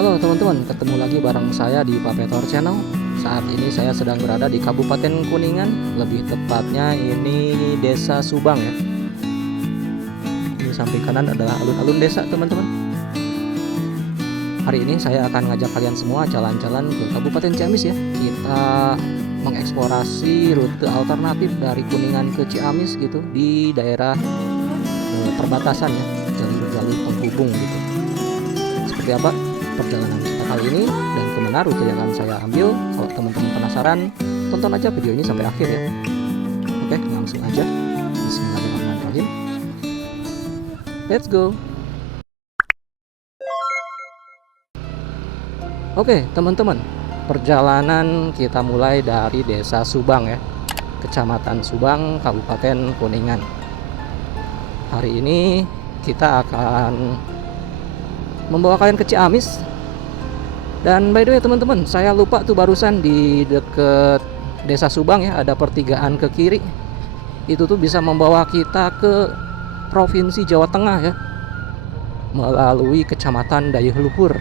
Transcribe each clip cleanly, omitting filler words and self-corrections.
Halo teman-teman, ketemu lagi bareng saya di Papetor Channel. Saat ini saya sedang berada di Kabupaten Kuningan, lebih tepatnya ini Desa Subang ya. Ini samping kanan adalah alun-alun desa teman-teman. Hari ini saya akan ngajak kalian semua jalan-jalan ke Kabupaten Ciamis ya. Kita mengeksplorasi rute alternatif dari Kuningan ke Ciamis gitu di daerah perbatasan ya, jalur-jalur penghubung gitu. Seperti apa perjalanan kita kali ini dan kemana rute yang akan saya ambil? Kalau teman-teman penasaran, tonton aja video ini sampai akhir ya. Oke, langsung aja. Bismillahirrahmanirrahim. Let's go. Oke, teman-teman, perjalanan kita mulai dari Desa Subang ya, Kecamatan Subang, Kabupaten Kuningan. Hari ini kita akan membawa kalian ke Ciamis. Dan by the way teman-teman, saya lupa tuh barusan di deket Desa Subang ya, ada pertigaan ke kiri. Itu tuh bisa membawa kita ke Provinsi Jawa Tengah ya, melalui Kecamatan Dayeuh Luhur.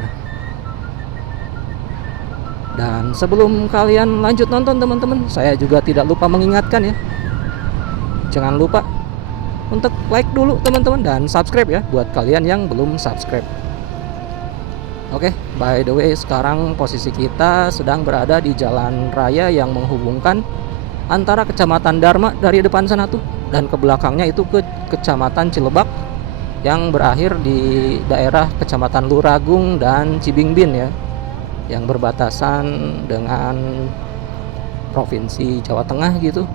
Dan sebelum kalian lanjut nonton teman-teman, saya juga tidak lupa mengingatkan ya, jangan lupa untuk like dulu teman-teman dan subscribe ya buat kalian yang belum subscribe. Oke, by the way sekarang posisi kita sedang berada di jalan raya yang menghubungkan antara Kecamatan Dharma dari depan sana tuh dan ke belakangnya itu ke Kecamatan Cilebak yang berakhir di daerah Kecamatan Luragung dan Cibingbin ya, yang berbatasan dengan Provinsi Jawa Tengah gitu.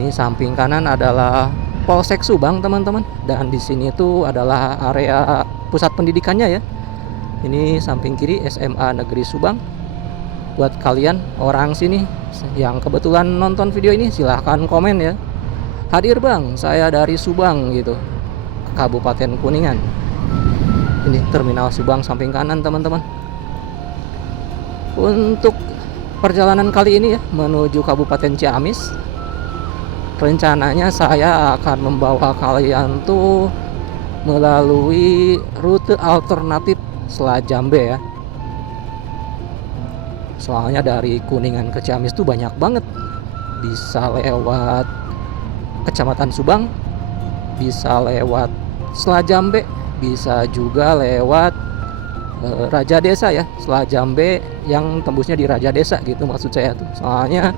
Ini samping kanan adalah Polsek Subang teman-teman, dan di sini tuh adalah area pusat pendidikannya ya. Ini samping kiri SMA Negeri Subang. Buat kalian orang sini yang kebetulan nonton video ini, silahkan komen ya, hadir bang, saya dari Subang gitu, Kabupaten Kuningan. Ini terminal Subang samping kanan teman-teman. Untuk perjalanan kali ini ya menuju Kabupaten Ciamis, rencananya saya akan membawa kalian tuh melalui rute alternatif Selajambe ya. Soalnya dari Kuningan ke Ciamis tuh banyak banget. Bisa lewat Kecamatan Subang, bisa lewat Selajambe, bisa juga lewat Raja Desa ya, Selajambe yang tembusnya di Raja Desa gitu maksud saya tuh. Soalnya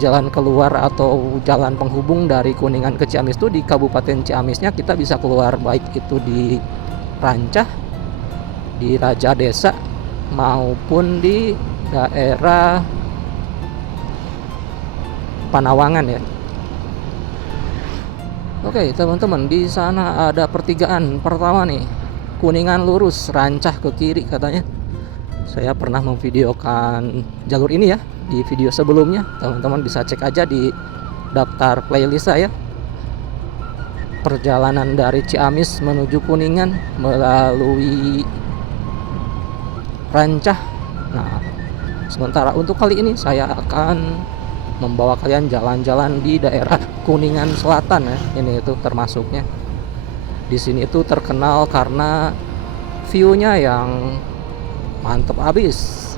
jalan keluar atau jalan penghubung dari Kuningan ke Ciamis tuh di Kabupaten Ciamisnya kita bisa keluar baik itu di Rancah, di Raja Desa maupun di daerah Panawangan ya. Oke teman-teman, di sana ada pertigaan pertama nih, Kuningan lurus, Rancah ke kiri katanya. Saya pernah memvideokan jalur ini ya di video sebelumnya, teman-teman bisa cek aja di daftar playlist saya. Perjalanan dari Ciamis menuju Kuningan melalui Rancah. Nah, sementara untuk kali ini saya akan membawa kalian jalan-jalan di daerah Kuningan Selatan ya. Ini itu termasuknya. Di sini tuh terkenal karena view-nya yang mantep abis.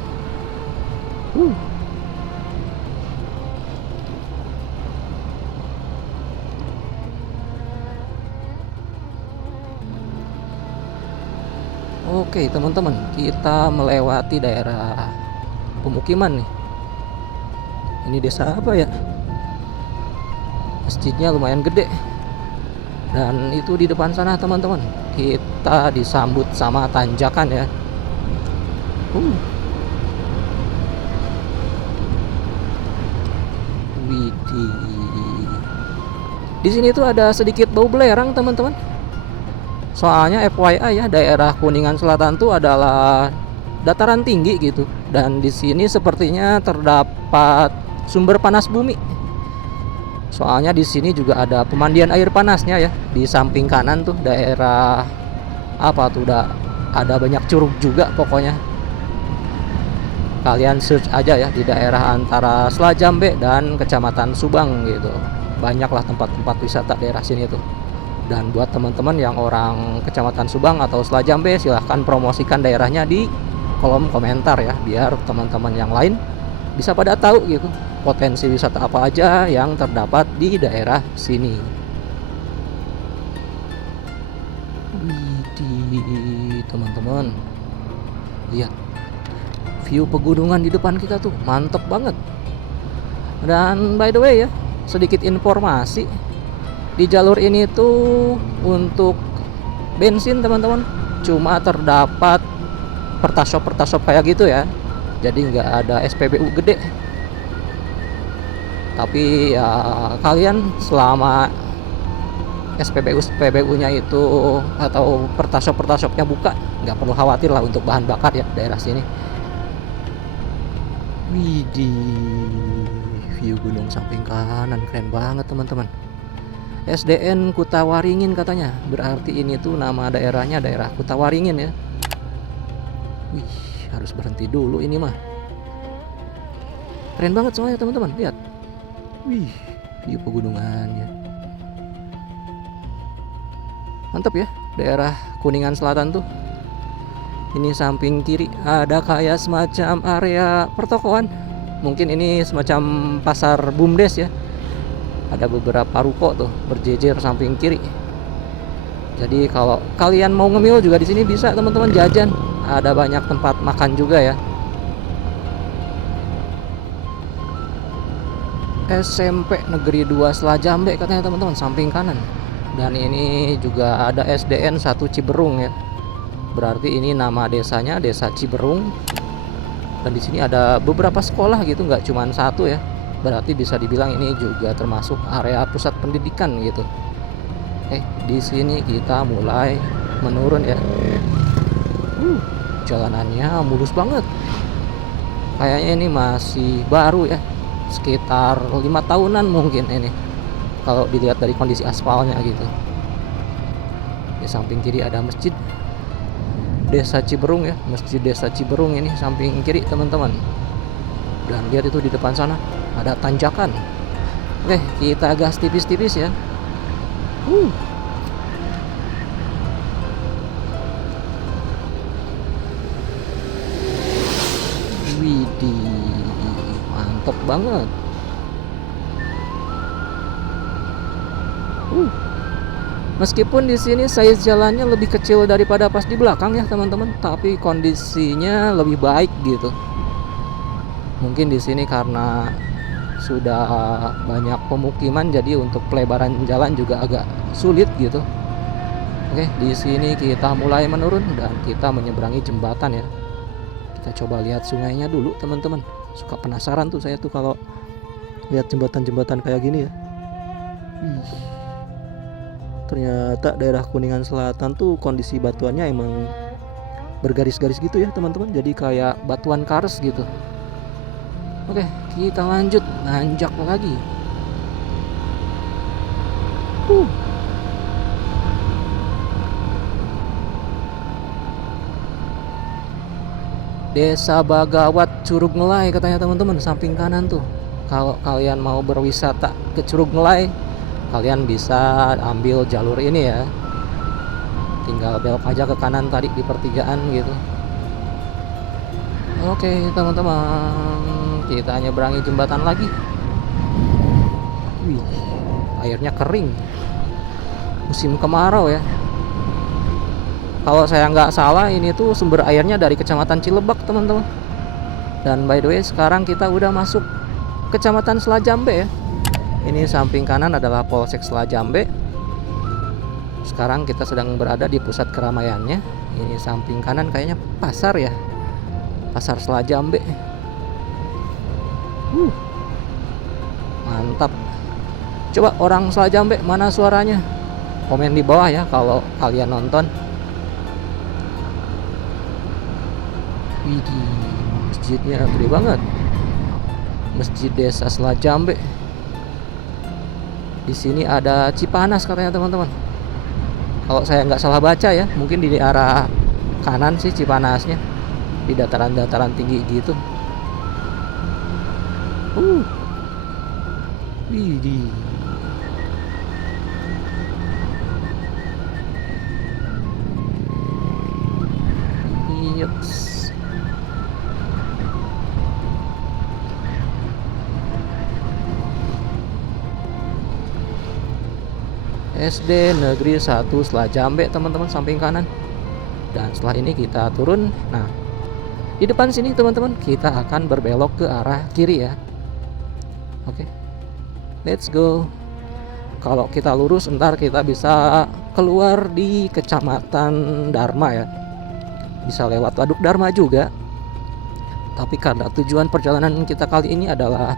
Oke teman-teman, kita melewati daerah pemukiman nih. Ini desa apa ya? Masjidnya lumayan gede. Dan itu di depan sana teman-teman, kita disambut sama tanjakan ya. Widih. Di sini tuh ada sedikit bau belerang teman-teman. Soalnya FYI ya, daerah Kuningan Selatan tuh adalah dataran tinggi gitu, dan di sini sepertinya terdapat sumber panas bumi. Soalnya di sini juga ada pemandian air panasnya ya. Di samping kanan tuh daerah apa tuh, udah ada banyak curug juga pokoknya. Kalian search aja ya di daerah antara Selajambe dan Kecamatan Subang gitu. Banyaklah tempat-tempat wisata daerah sini tuh. Dan buat teman-teman yang orang Kecamatan Subang atau Selajambe, silahkan promosikan daerahnya di kolom komentar ya, biar teman-teman yang lain bisa pada tahu gitu potensi wisata apa aja yang terdapat di daerah sini. Widih, teman-teman, lihat view pegunungan di depan kita tuh, mantep banget. Dan by the way ya, sedikit informasi, di jalur ini tuh untuk bensin teman-teman cuma terdapat pertasop kayak gitu ya, jadi nggak ada SPBU gede. Tapi ya kalian selama SPBU-nya itu atau pertasopnya buka, nggak perlu khawatir lah untuk bahan bakar ya daerah sini. Widih, view gunung samping kanan keren banget teman-teman. SDN Kutawaringin katanya, berarti ini tuh nama daerahnya daerah Kutawaringin ya. Wih, harus berhenti dulu ini mah. Keren banget soalnya teman-teman, lihat. Wih, view pegunungannya. Mantap ya, daerah Kuningan Selatan tuh. Ini samping kiri ada kayak semacam area pertokoan. Mungkin ini semacam pasar BUMDes ya. Ada beberapa ruko tuh berjejer samping kiri. Jadi kalau kalian mau ngemil juga di sini bisa teman-teman, jajan. Ada banyak tempat makan juga ya. SMP Negeri 2 Selajambe katanya teman-teman, samping kanan. Dan ini juga ada SDN 1 Ciberung ya. Berarti ini nama desanya Desa Ciberung. Dan di sini ada beberapa sekolah gitu, nggak cuma satu ya. Berarti bisa dibilang ini juga termasuk area pusat pendidikan gitu. Oke, di sini kita mulai menurun ya. Jalanannya mulus banget. Kayaknya ini masih baru ya, sekitar 5 tahunan mungkin ini, kalau dilihat dari kondisi aspalnya gitu. Di samping kiri ada masjid Desa Ciberung ya, masjid Desa Ciberung ini samping kiri teman-teman. Dan lihat itu di depan sana ada tanjakan. Oke, kita gas tipis-tipis ya. Widih, mantep banget. Meskipun di sini size jalannya lebih kecil daripada pas di belakang ya teman-teman, tapi kondisinya lebih baik gitu. Mungkin di sini karena sudah banyak pemukiman, jadi untuk pelebaran jalan juga agak sulit gitu. Oke, di sini kita mulai menurun dan kita menyeberangi jembatan ya. Kita coba lihat sungainya dulu teman-teman. Suka penasaran tuh saya tuh kalau lihat jembatan-jembatan kayak gini ya. Ternyata daerah Kuningan Selatan tuh kondisi batuannya emang bergaris-garis gitu ya teman-teman, jadi kayak batuan kars gitu. Oke, kita lanjut nanjak lagi. Desa Bagawat Curug Ngelai katanya teman-teman, samping kanan tuh. Kalau kalian mau berwisata ke Curug Ngelai, kalian bisa ambil jalur ini ya. Tinggal belok aja ke kanan tadi di pertigaan gitu. Oke teman-teman, kita nyeberangi jembatan lagi. Wih, airnya kering. Musim kemarau ya. Kalau saya nggak salah ini tuh sumber airnya dari Kecamatan Cilebak teman-teman. Dan by the way sekarang kita udah masuk Kecamatan Selajambe ya. Ini samping kanan adalah Polsek Selajambe. Sekarang kita sedang berada di pusat keramaiannya. Ini samping kanan kayaknya pasar ya, Pasar Selajambe. Mantap. Coba orang Selajambe mana suaranya? Komen di bawah ya kalau kalian nonton. Widih, masjidnya gede banget. Masjid Desa Selajambe. Di sini ada Cipanas katanya teman-teman. Kalau saya nggak salah baca ya, mungkin di arah kanan sih Cipanasnya, di dataran-dataran tinggi gitu. Widih. Yups. SD Negeri 1 Selajambe teman-teman, samping kanan. Dan setelah ini kita turun. Nah, di depan sini teman-teman kita akan berbelok ke arah kiri ya. Oke, let's go. Kalau kita lurus ntar kita bisa keluar di Kecamatan Dharma ya, bisa lewat Waduk Dharma juga. Tapi karena tujuan perjalanan kita kali ini adalah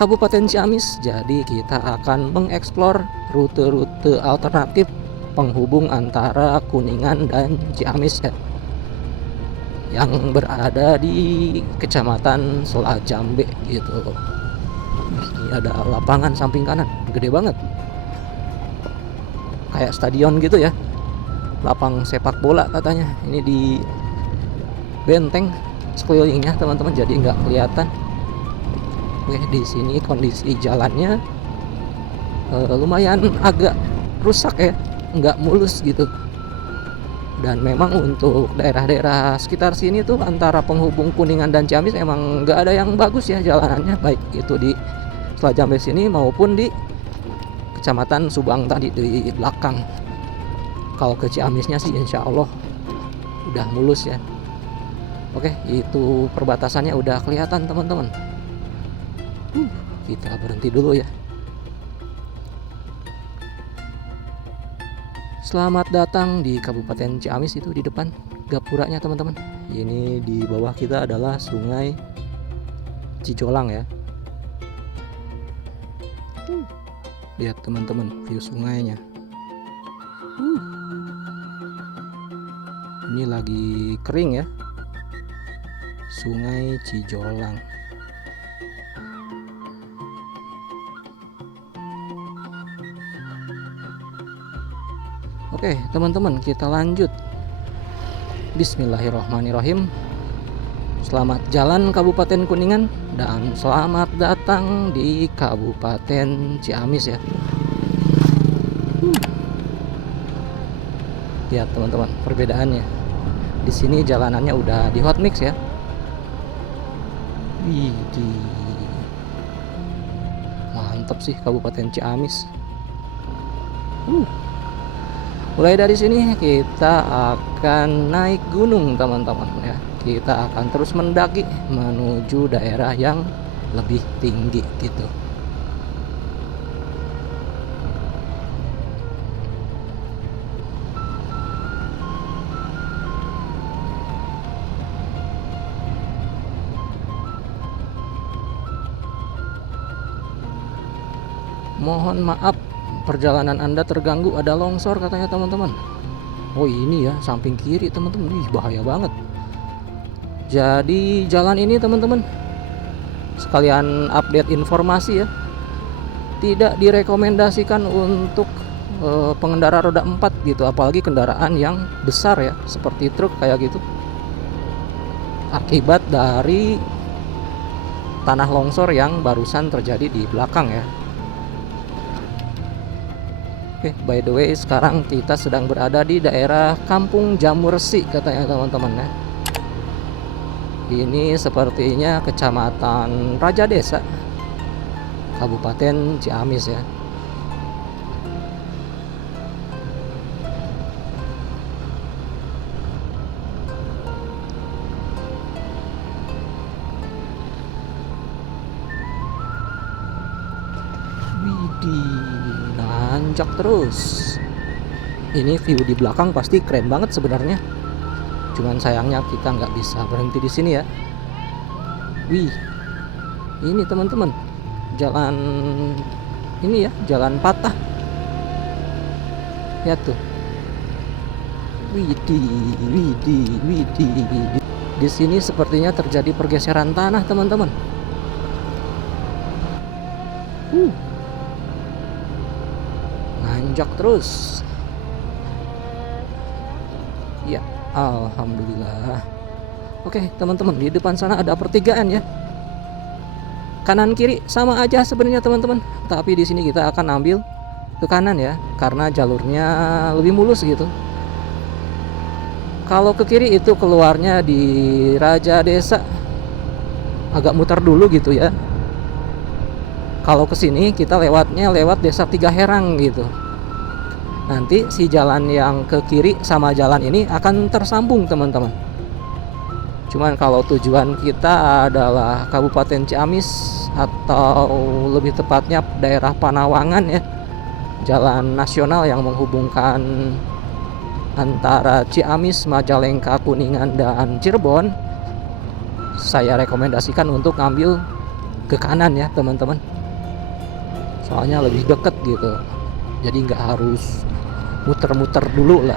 Kabupaten Ciamis, jadi kita akan mengeksplor rute-rute alternatif penghubung antara Kuningan dan Ciamis ya, yang berada di Kecamatan Selajambe gitu. Ini ada lapangan samping kanan, gede banget, kayak stadion gitu ya, lapang sepak bola katanya. Ini di benteng sekelilingnya teman-teman, jadi nggak kelihatan. Oke, di sini kondisi jalannya lumayan agak rusak ya, nggak mulus gitu. Dan memang untuk daerah-daerah sekitar sini tuh antara penghubung Kuningan dan Ciamis emang nggak ada yang bagus ya jalanannya, baik itu di Selajambe sini maupun di Kecamatan Subang tadi di belakang. Kalau ke Ciamisnya sih insya Allah udah mulus ya. Oke, itu perbatasannya udah kelihatan teman-teman. Kita berhenti dulu ya. Selamat datang di Kabupaten Ciamis, itu di depan gapuranya teman-teman. Ini di bawah kita adalah Sungai Cijolang ya. Lihat teman-teman view sungainya. Ini lagi kering ya, Sungai Cijolang. Oke teman-teman, kita lanjut. Bismillahirrahmanirrahim. Selamat jalan Kabupaten Kuningan dan selamat datang di Kabupaten Ciamis ya. Lihat teman-teman perbedaannya. Di sini jalanannya udah di hot mix ya. Widih, mantap sih Kabupaten Ciamis. Mulai dari sini kita akan naik gunung teman-teman ya. Kita akan terus mendaki menuju daerah yang lebih tinggi gitu. Mohon maaf perjalanan Anda terganggu, ada longsor katanya teman-teman. Oh ini ya samping kiri teman-teman, wih bahaya banget. Jadi jalan ini teman-teman, sekalian update informasi ya, tidak direkomendasikan untuk pengendara roda 4 gitu, apalagi kendaraan yang besar ya seperti truk kayak gitu, akibat dari tanah longsor yang barusan terjadi di belakang ya. Oke, by the way sekarang kita sedang berada di daerah Kampung Jamursi katanya teman-teman ya. Ini sepertinya Kecamatan Raja Desa, Kabupaten Ciamis ya. Widih, nanjak terus. Ini view di belakang pasti keren banget sebenarnya. Cuman sayangnya kita nggak bisa berhenti di sini ya. Wih, ini teman-teman, jalan ini ya, jalan patah. Ya tuh. Widih, widih, widih. Di sini sepertinya terjadi pergeseran tanah teman-teman. Nanjak terus. Ya, alhamdulillah. Oke teman-teman, di depan sana ada pertigaan ya. Kanan kiri sama aja sebenarnya teman-teman, tapi di sini kita akan ambil ke kanan ya, karena jalurnya lebih mulus gitu. Kalau ke kiri itu keluarnya di Raja Desa, agak muter dulu gitu ya. Kalau ke sini kita lewatnya lewat Desa Tiga Herang gitu. Nanti si jalan yang ke kiri sama jalan ini akan tersambung teman-teman. Cuman kalau tujuan kita adalah Kabupaten Ciamis atau lebih tepatnya daerah Panawangan ya, jalan nasional yang menghubungkan antara Ciamis, Majalengka, Kuningan, dan Cirebon, saya rekomendasikan untuk ngambil ke kanan ya teman-teman. Soalnya lebih deket gitu, jadi nggak harus muter-muter dulu lah.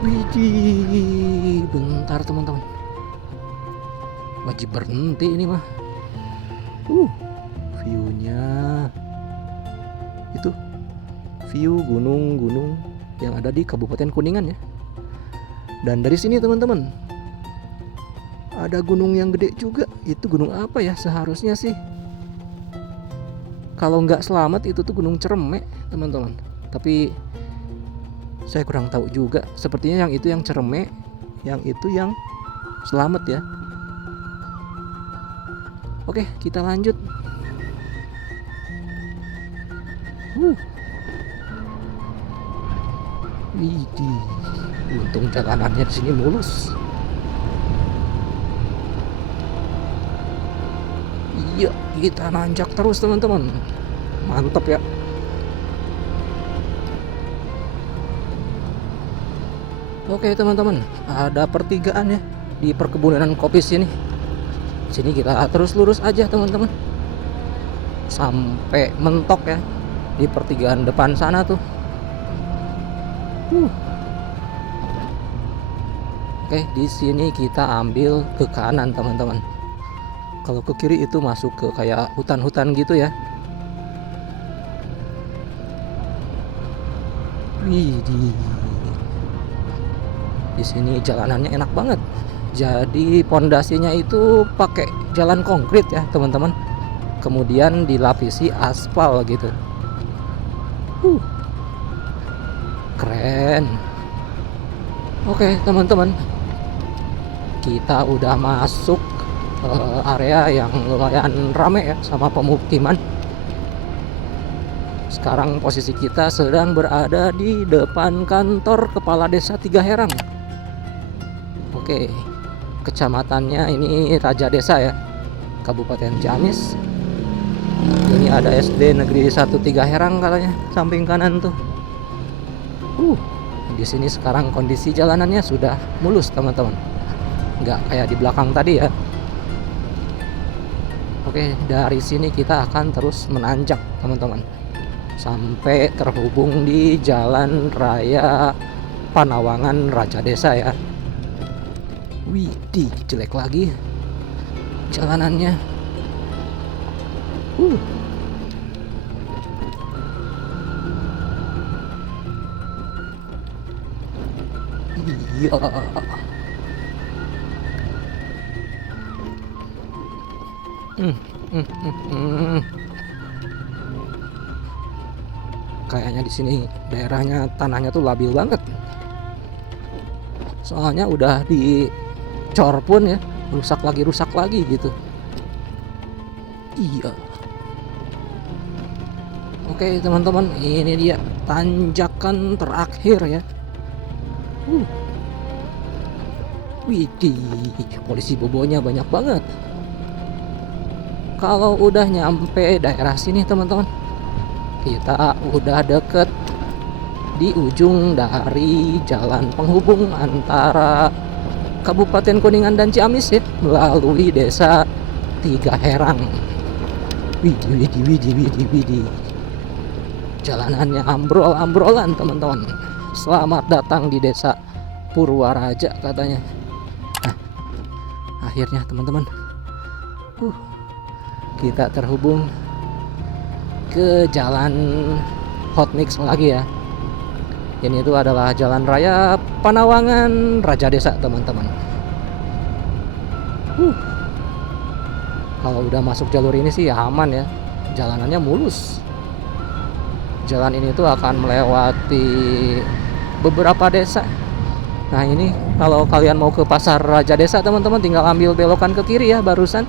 Widih, bentar teman-teman, wajib berhenti ini mah. View-nya itu view gunung-gunung yang ada di Kabupaten Kuningan ya. Dan dari sini teman-teman ada gunung yang gede juga. Itu gunung apa ya seharusnya sih? Kalau nggak Selamat itu tuh Gunung Cereme teman-teman. Tapi saya kurang tahu juga. Sepertinya yang itu yang Cereme, yang itu yang Selamat ya. Oke, kita lanjut. Widih, untung jalanannya di sini mulus. Iya, kita nanjak terus teman-teman. Mantap ya. Oke teman-teman, ada pertigaan ya di perkebunan kopi sini. Sini kita terus lurus aja teman-teman, sampai mentok ya di pertigaan depan sana tuh. Oke, di sini kita ambil ke kanan teman-teman. Kalau ke kiri itu masuk ke kayak hutan-hutan gitu ya. Widih. Di sini jalanannya enak banget. Jadi pondasinya itu pakai jalan konkrit ya teman-teman. Kemudian dilapisi aspal gitu. Keren. Oke teman-teman, kita udah masuk area yang lumayan rame ya sama pemukiman. Sekarang posisi kita sedang berada di depan kantor Kepala Desa Tiga Herang. Oke, kecamatannya ini Raja Desa ya, Kabupaten Ciamis. Ini ada SD Negeri 1 Tiga Herang katanya, samping kanan tuh. Di sini sekarang kondisi jalanannya sudah mulus teman-teman, nggak kayak di belakang tadi ya. Oke, dari sini kita akan terus menanjak teman-teman sampai terhubung di Jalan Raya Panawangan Raja Desa ya. Widih, jelek lagi jalanannya. Iya. Kayaknya di sini daerahnya tanahnya tuh labil banget. Soalnya udah dicor pun ya, rusak lagi gitu. Iya. Oke teman-teman, ini dia tanjakan terakhir ya. Widih, polisi bobonya banyak banget. Kalau udah nyampe daerah sini teman-teman, kita udah deket di ujung dari jalan penghubung antara Kabupaten Kuningan dan Ciamis ya, melalui Desa Tiga Herang. Widih. Jalanannya ambrol-ambrolan teman-teman. Selamat datang di Desa Purwaraja katanya. Nah, akhirnya teman-teman, kita terhubung ke jalan Hotmix lagi ya. Ini itu adalah Jalan Raya Panawangan Raja Desa teman-teman. Kalau udah masuk jalur ini sih aman ya, jalanannya mulus. Jalan ini tuh akan melewati beberapa desa Nah ini kalau kalian mau ke pasar Raja Desa teman-teman, tinggal ambil belokan ke kiri ya barusan.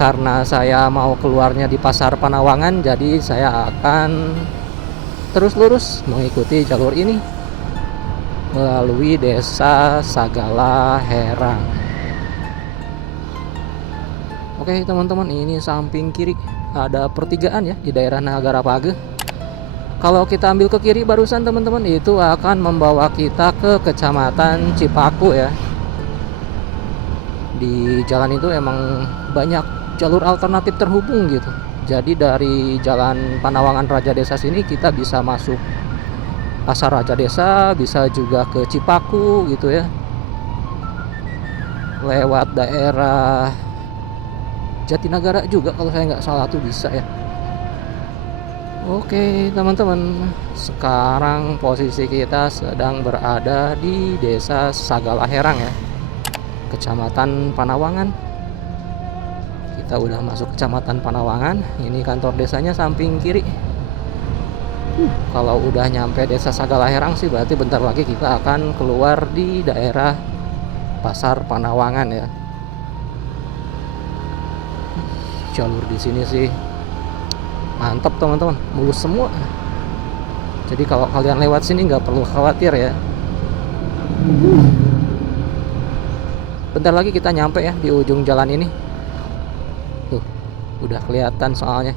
Karena saya mau keluarnya di pasar Panawangan, jadi saya akan terus lurus mengikuti jalur ini melalui desa Sagala Herang. Oke teman-teman, ini samping kiri ada pertigaan ya di daerah Nagara Page. Kalau kita ambil ke kiri barusan teman-teman, itu akan membawa kita ke Kecamatan Cipaku ya. Di jalan itu emang banyak jalur alternatif terhubung gitu. Jadi dari jalan Panawangan Raja Desa sini kita bisa masuk Pasar Raja Desa, bisa juga ke Cipaku gitu ya. Lewat daerah Jatinegara juga kalau saya nggak salah tuh bisa ya. Oke teman-teman, sekarang posisi kita sedang berada di desa Sagala Herang ya, Kecamatan Panawangan. Kita udah masuk Kecamatan Panawangan. Ini kantor desanya samping kiri. Kalau udah nyampe desa Sagala Herang sih berarti bentar lagi kita akan keluar di daerah Pasar Panawangan ya. Jalur di sini sih mantap teman-teman, mulus semua. Jadi kalau kalian lewat sini nggak perlu khawatir ya. Bentar lagi kita nyampe ya di ujung jalan ini. Tuh, udah kelihatan soalnya.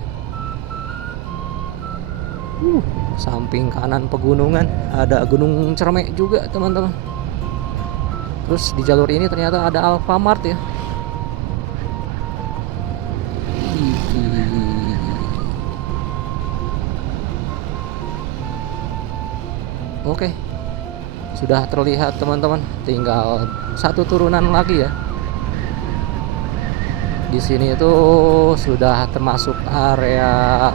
Samping kanan pegunungan ada Gunung Cermek juga teman-teman. Terus di jalur ini ternyata ada Alfamart ya. Oke, sudah terlihat teman-teman, tinggal satu turunan lagi ya. Di sini itu sudah termasuk area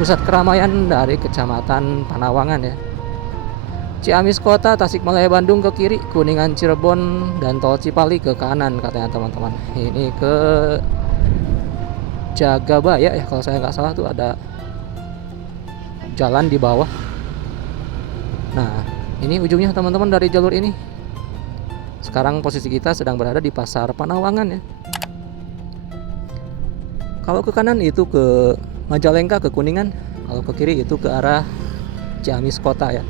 pusat keramaian dari Kecamatan Panawangan ya. Ciamis Kota, Tasikmalaya, Bandung ke kiri, Kuningan, Cirebon, dan Tol Cipali ke kanan katanya teman-teman. Ini ke Jagabaya ya kalau saya nggak salah, tuh ada jalan di bawah. Nah, ini ujungnya teman-teman dari jalur ini. Sekarang posisi kita sedang berada di Pasar Panawangan ya. Kalau ke kanan itu ke Majalengka, ke Kuningan. Kalau ke kiri itu ke arah Ciamis Kota ya.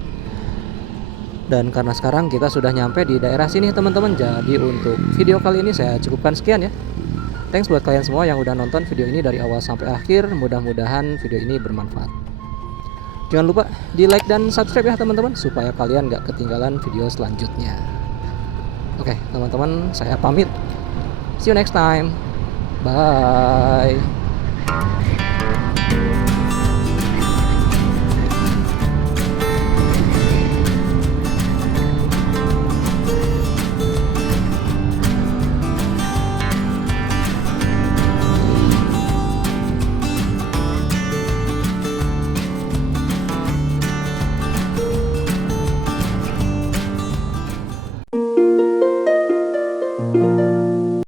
Dan karena sekarang kita sudah nyampe di daerah sini teman-teman, jadi untuk video kali ini saya cukupkan sekian ya. Thanks buat kalian semua yang udah nonton video ini dari awal sampai akhir. Mudah-mudahan video ini bermanfaat. Jangan lupa di like dan subscribe ya teman-teman, supaya kalian gak ketinggalan video selanjutnya. Oke teman-teman, saya pamit. See you next time. Bye.